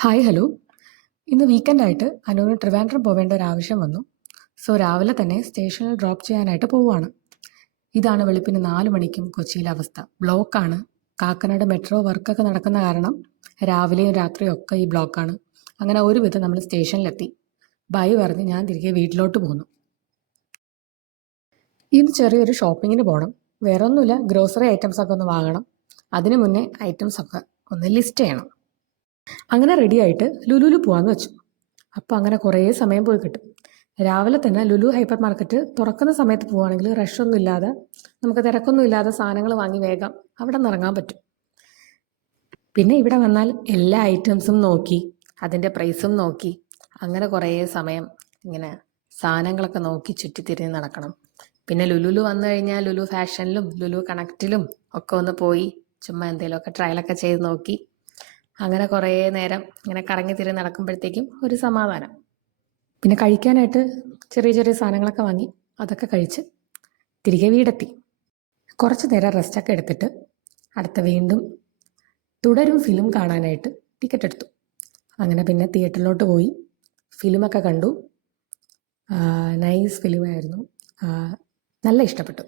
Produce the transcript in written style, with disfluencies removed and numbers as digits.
Hi hello. ഇന്ന് വീക്കെൻഡായിട്ട് അനുവിന് ട്രിവാൻഡ്രം പോവേണ്ട ഒരു ആവശ്യം വന്നു. സോ രാവിലെ തന്നെ സ്റ്റേഷനിൽ ഡ്രോപ്പ് ചെയ്യാനായിട്ട് പോവുകയാണ്. ഇതാണ് വെളുപ്പിന് 4 മണിക്കും കൊച്ചിയിലെ അവസ്ഥ. ബ്ലോക്കാണ്. കാക്കനാട് മെട്രോ വർക്കൊക്കെ നടക്കുന്ന കാരണം രാവിലെയും രാത്രിയും ഒക്കെ ഈ ബ്ലോക്കാണ്. അങ്ങനെ ഒരുവിധം നമ്മൾ സ്റ്റേഷനിലെത്തി. ബൈ പറഞ്ഞ് ഞാൻ തിരികെ വീട്ടിലോട്ട് പോന്നു. ഇന്ന് ചെറിയൊരു ഷോപ്പിങ്ങിന് പോകണം. വേറെ ഒന്നുമില്ല, ഗ്രോസറി ഐറ്റംസ് ഒക്കെ ഒന്ന് വാങ്ങണം. അതിനു മുന്നേ ഐറ്റംസ് ഒക്കെ ഒന്ന് ലിസ്റ്റ് ചെയ്യണം. അങ്ങനെ റെഡിയായിട്ട് ലുലുവിൽ പോകാമെന്ന് വെച്ചു. അപ്പോൾ അങ്ങനെ കുറേ സമയം പോയി കിട്ടും. രാവിലെ തന്നെ ലുലു ഹൈപ്പർ മാർക്കറ്റ് തുറക്കുന്ന സമയത്ത് പോവുകയാണെങ്കിൽ റഷൊന്നും ഇല്ലാതെ, നമുക്ക് തിരക്കൊന്നും ഇല്ലാതെ സാധനങ്ങൾ വാങ്ങി വേഗം അവിടെ നിന്ന് ഇറങ്ങാൻ പറ്റും. പിന്നെ ഇവിടെ വന്നാൽ എല്ലാ ഐറ്റംസും നോക്കി അതിൻ്റെ പ്രൈസും നോക്കി അങ്ങനെ കുറേ സമയം ഇങ്ങനെ സാധനങ്ങളൊക്കെ നോക്കി ചുറ്റിത്തിരിഞ്ഞ് നടക്കണം. പിന്നെ ലുലുവിൽ വന്നു കഴിഞ്ഞാൽ ലുലു ഫാഷനിലും ലുലു കണക്റ്റിലും ഒക്കെ ഒന്ന് പോയി ചുമ്മാ എന്തെങ്കിലുമൊക്കെ ട്രയലൊക്കെ ചെയ്ത് നോക്കി അങ്ങനെ കുറേ നേരം ഇങ്ങനെ കറങ്ങി തിരിഞ്ഞ് നടക്കുമ്പോഴത്തേക്കും ഒരു സമാധാനം. പിന്നെ കഴിക്കാനായിട്ട് ചെറിയ ചെറിയ സാധനങ്ങളൊക്കെ വാങ്ങി അതൊക്കെ കഴിച്ച് തിരികെ വീടെത്തി. കുറച്ച് നേരം റെസ്റ്റൊക്കെ എടുത്തിട്ട് അടുത്ത വീണ്ടും തുടരും ഫിലിം കാണാനായിട്ട് ടിക്കറ്റ് എടുത്തു. അങ്ങനെ പിന്നെ തിയേറ്ററിലോട്ട് പോയി ഫിലിമൊക്കെ കണ്ടു. നൈസ് ഫിലിമായിരുന്നു. നല്ല ഇഷ്ടപ്പെട്ടു.